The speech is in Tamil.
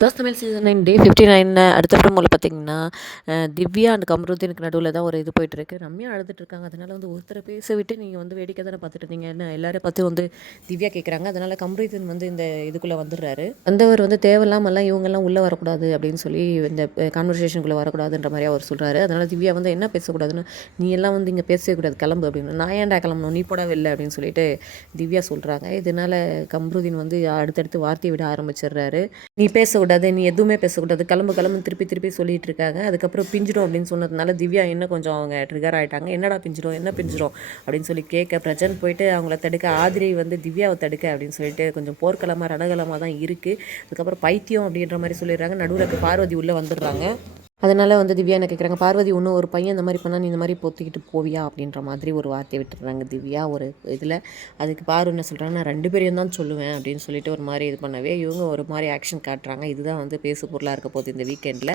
பிகாஸ் தமிழ் சீசன் 9 டே 59 அடுத்த ப்ரோமோவில் பார்த்தீங்கன்னா திவ்யா அண்ட் கமருதீனுக்கு நடுவில் தான் ஒரு இது போயிட்டுருக்கு. ரம்யா அழுதுட்டு இருக்காங்க. அதனால் வந்து ஒருத்தரை பேச விட்டு நீங்கள் வந்து வேடிக்கை தானே பார்த்துட்டு இருந்தீங்க, என்ன எல்லாரையும் பார்த்து வந்து திவ்யா கேட்குறாங்க. அதனால் கமருதீன் வந்து இந்த இதுக்குள்ளே வந்துடுறாரு. வந்தவர் வந்து தேவையில்லாமல்லாம் இவங்கெல்லாம் உள்ளே வரக்கூடாது அப்படின்னு சொல்லி இந்த கான்வர்சேஷனுக்குள்ளே வரக்கூடாதுன்ற மாதிரி அவர் சொல்கிறாரு. அதனால் திவ்யா வந்து என்ன பேசக்கூடாதுன்னு, நீ எல்லாம் வந்து இங்கே பேசவே கூடாது, கிளம்பு அப்படின்னு. நான் ஏன்டா கிளம்பணும், நீ போட வெளில அப்படின்னு சொல்லிட்டு திவ்யா சொல்கிறாங்க. இதனால் கமருதீன் வந்து அடுத்தடுத்து வார்த்தையை விட ஆரம்பிச்சிடுறாரு. நீ பேசக்கூடாது, நீ எதுவுமே பேசக்கூடாது, கிளம்பு கிளம்புன்னு திருப்பி திருப்பி சொல்லிட்டு இருக்காங்க. அதுக்கப்புறம் பிஞ்சிடும் அப்படின்னு சொன்னதுனால திவ்யா இன்னும் கொஞ்சம் அவங்க ட்ரிகர் ஆகிட்டாங்க. என்னடா பிஞ்சிடும், என்ன பிஞ்சிடும் அப்படின்னு சொல்லி கேட்க பிரஜன் போயிட்டு அவங்கள தடுக்க, ஆதிரை வந்து திவ்யாவை தடுக்க அப்படின்னு சொல்லிட்டு கொஞ்சம் போர்க்களமாக ரணகலமாக தான் இருக்குது. அதுக்கப்புறம் பைத்தியம் அப்படின்ற மாதிரி சொல்லிடுறாங்க. நடுவில் பார்வதி உள்ளே வந்துடுறாங்க. அதனால் வந்து திவ்யா என்ன கேட்குறாங்க, பார்வதி ஒன்று ஒரு பையன் இந்த மாதிரி பண்ணால் நீ இந்த மாதிரி பொத்திக்கிட்டு போவியா அப்படின்ற மாதிரி ஒரு வார்த்தையை விட்டுறாங்க திவ்யா ஒரு இதில். அதுக்கு பாரு என்ன சொல்கிறாங்க, நான் 2 பேரையும் தான் சொல்லுவேன் அப்படின்னு சொல்லிட்டு ஒரு மாதிரி இது பண்ணவே இவங்க ஒரு மாதிரி ஆக்ஷன் காட்டுறாங்க. இதுதான் வந்து பேசு பொருளாக இருக்க போகுது இந்த வீக்கெண்டில்.